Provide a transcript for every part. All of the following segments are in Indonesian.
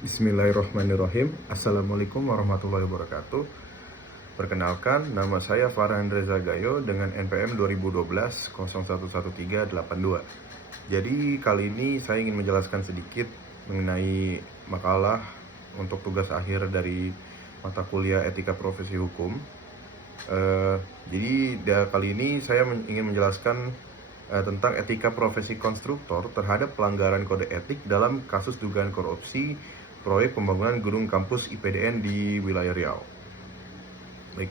Bismillahirrahmanirrahim. Assalamualaikum warahmatullahi wabarakatuh. Perkenalkan, nama saya Farhan Reza Gayo dengan NPM 2012 011382. Jadi kali ini saya ingin menjelaskan sedikit mengenai makalah untuk tugas akhir dari mata kuliah Etika Profesi Hukum. Kali ini saya ingin menjelaskan tentang etika profesi konstruktor terhadap pelanggaran kode etik dalam kasus dugaan korupsi proyek pembangunan gedung kampus IPDN di wilayah Riau. Baik,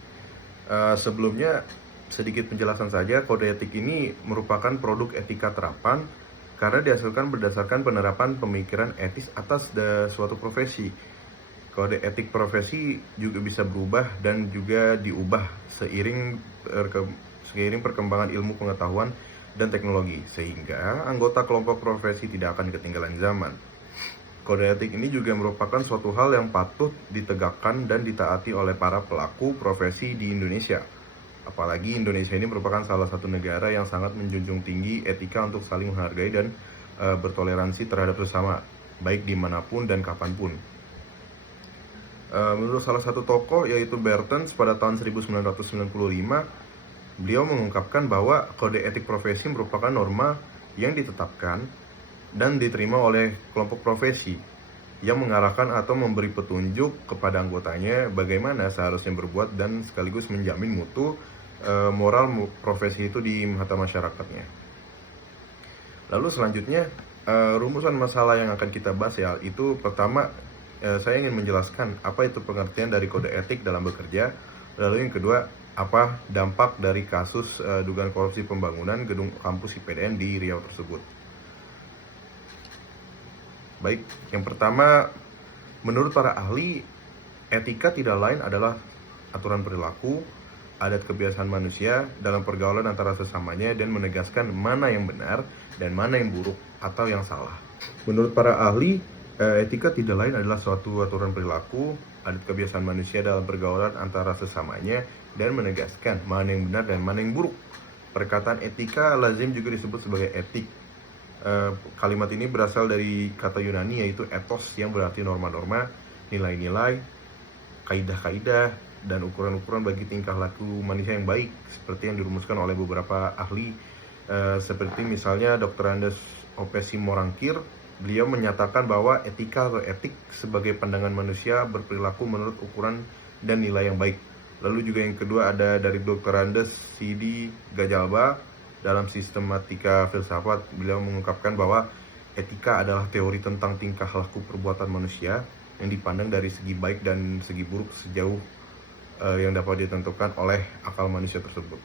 sebelumnya sedikit penjelasan saja. Kode etik ini merupakan produk etika terapan karena dihasilkan berdasarkan penerapan pemikiran etis atas suatu profesi. Kode etik profesi juga bisa berubah dan juga diubah seiring perkembangan ilmu pengetahuan dan teknologi, sehingga anggota kelompok profesi tidak akan ketinggalan zaman. Kode etik ini juga merupakan suatu hal yang patut ditegakkan dan ditaati oleh para pelaku profesi di Indonesia. Apalagi Indonesia ini merupakan salah satu negara yang sangat menjunjung tinggi etika untuk saling menghargai dan bertoleransi terhadap sesama, baik dimanapun dan kapanpun. Menurut salah satu tokoh yaitu Bertens pada tahun 1995, beliau mengungkapkan bahwa kode etik profesi merupakan norma yang ditetapkan dan diterima oleh kelompok profesi yang mengarahkan atau memberi petunjuk kepada anggotanya bagaimana seharusnya berbuat dan sekaligus menjamin mutu moral profesi itu di mata masyarakatnya. Lalu selanjutnya rumusan masalah yang akan kita bahas itu pertama, saya ingin menjelaskan apa itu pengertian dari kode etik dalam bekerja. Lalu yang kedua, apa dampak dari kasus dugaan korupsi pembangunan gedung kampus IPDN di Riau tersebut. Baik, yang pertama, menurut para ahli, etika tidak lain adalah aturan perilaku, adat kebiasaan manusia dalam pergaulan antara sesamanya dan menegaskan mana yang benar dan mana yang buruk atau yang salah. Menurut para ahli, etika tidak lain adalah suatu aturan perilaku, adat kebiasaan manusia dalam pergaulan antara sesamanya dan menegaskan mana yang benar dan mana yang buruk. Perkataan etika lazim juga disebut sebagai etik. Kalimat ini berasal dari kata Yunani yaitu ethos yang berarti norma-norma, nilai-nilai, kaidah-kaidah, dan ukuran-ukuran bagi tingkah laku manusia yang baik, seperti yang dirumuskan oleh beberapa ahli, seperti misalnya Dr. Andes Opesi Morangkir. Beliau menyatakan bahwa etika atau etik sebagai pandangan manusia berperilaku menurut ukuran dan nilai yang baik. Lalu juga yang kedua ada dari Dr. Andes Sidi Gajalba dalam sistematika filsafat. Beliau mengungkapkan bahwa etika adalah teori tentang tingkah laku perbuatan manusia yang dipandang dari segi baik dan segi buruk sejauh yang dapat ditentukan oleh akal manusia tersebut.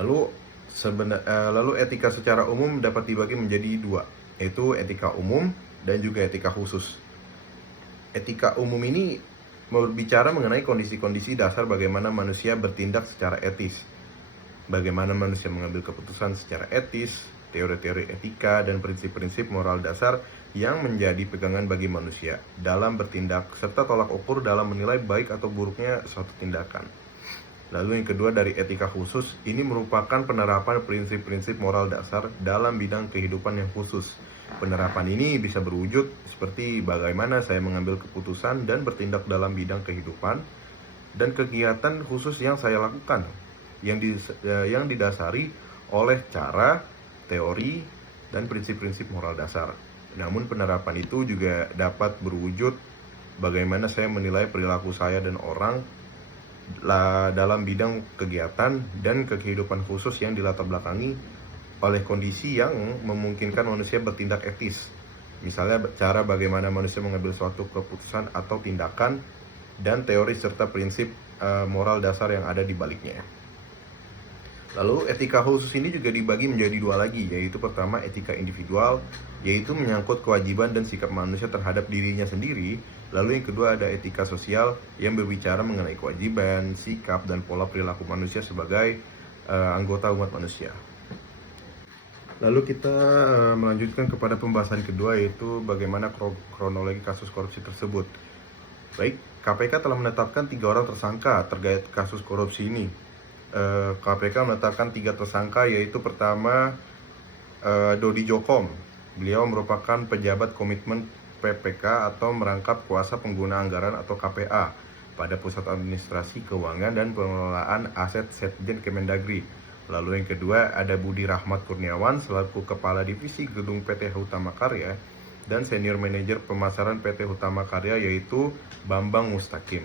Lalu etika secara umum dapat dibagi menjadi dua, yaitu etika umum dan juga etika khusus. Etika umum ini berbicara mengenai kondisi-kondisi dasar bagaimana manusia bertindak secara etis, bagaimana manusia mengambil keputusan secara etis, teori-teori etika dan prinsip-prinsip moral dasar yang menjadi pegangan bagi manusia dalam bertindak, serta tolak ukur dalam menilai baik atau buruknya suatu tindakan. Lalu yang kedua dari etika khusus, ini merupakan penerapan prinsip-prinsip moral dasar dalam bidang kehidupan yang khusus. Penerapan ini bisa berwujud seperti bagaimana saya mengambil keputusan dan bertindak dalam bidang kehidupan dan kegiatan khusus yang saya lakukan, yang didasari oleh cara, teori, dan prinsip-prinsip moral dasar. Namun penerapan itu juga dapat berwujud bagaimana saya menilai perilaku saya dan orang dalam bidang kegiatan dan kehidupan khusus yang dilatar belakangi oleh kondisi yang memungkinkan manusia bertindak etis. Misalnya cara bagaimana manusia mengambil suatu keputusan atau tindakan dan teori serta prinsip moral dasar yang ada di baliknya. Lalu etika khusus ini juga dibagi menjadi dua lagi, yaitu pertama etika individual, yaitu menyangkut kewajiban dan sikap manusia terhadap dirinya sendiri. Lalu yang kedua ada etika sosial yang berbicara mengenai kewajiban, sikap, dan pola perilaku manusia sebagai anggota umat manusia. Lalu kita melanjutkan kepada pembahasan kedua, yaitu bagaimana kronologi kasus korupsi tersebut. Baik, KPK telah menetapkan 3 orang tersangka terkait kasus korupsi ini. KPK menetapkan 3 tersangka, yaitu pertama Dodi Jokom. Beliau merupakan pejabat komitmen PPK atau merangkap kuasa pengguna anggaran atau KPA pada Pusat Administrasi Keuangan dan Pengelolaan Aset Setjen Kemendagri. Lalu yang kedua ada Budi Rahmat Kurniawan selaku Kepala Divisi Gedung PT Hutama Karya dan Senior Manajer Pemasaran PT Hutama Karya yaitu Bambang Mustaqim.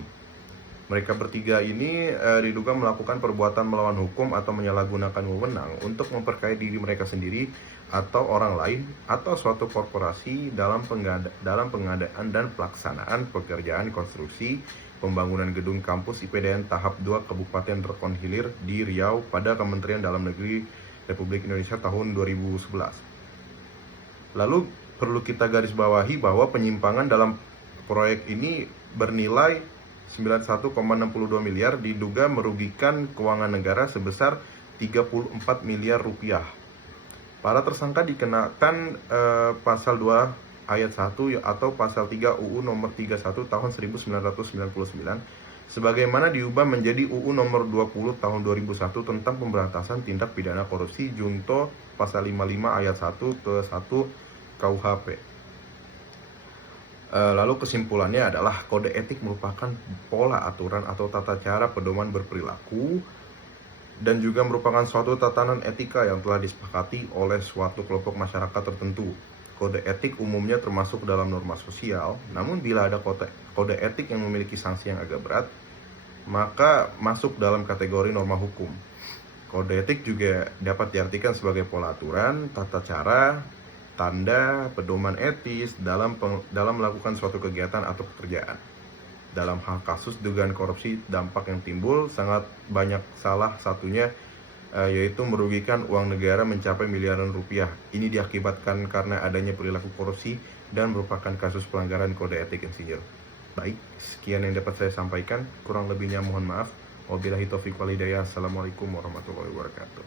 Mereka bertiga ini diduga melakukan perbuatan melawan hukum atau menyalahgunakan wewenang untuk memperkaya diri mereka sendiri atau orang lain atau suatu korporasi dalam pengadaan dan pelaksanaan pekerjaan konstruksi pembangunan gedung kampus IPDN tahap 2 Kabupaten Reton Hilir di Riau pada Kementerian Dalam Negeri Republik Indonesia tahun 2011. Lalu perlu kita garis bawahi bahwa penyimpangan dalam proyek ini bernilai 91,62 miliar diduga merugikan keuangan negara sebesar 34 miliar rupiah. Para tersangka dikenakan pasal 2 ayat 1 atau pasal 3 UU nomor 31 tahun 1999 sebagaimana diubah menjadi UU nomor 20 tahun 2001 tentang pemberantasan tindak pidana korupsi junto pasal 55 ayat 1 ke 1 KUHP. Lalu kesimpulannya adalah kode etik merupakan pola aturan atau tata cara pedoman berperilaku dan juga merupakan suatu tatanan etika yang telah disepakati oleh suatu kelompok masyarakat tertentu. Kode etik umumnya termasuk dalam norma sosial, namun bila ada kode etik yang memiliki sanksi yang agak berat, maka masuk dalam kategori norma hukum. Kode etik juga dapat diartikan sebagai pola aturan, tata cara, tanda, pedoman etis dalam melakukan suatu kegiatan atau pekerjaan. Dalam hal kasus dugaan korupsi, dampak yang timbul sangat banyak, salah satunya yaitu merugikan uang negara mencapai miliaran rupiah. Ini diakibatkan karena adanya perilaku korupsi dan merupakan kasus pelanggaran kode etik insinyur. Baik, sekian yang dapat saya sampaikan. Kurang lebihnya mohon maaf. Wabillahi taufiq wal hidayah. Assalamualaikum warahmatullahi wabarakatuh.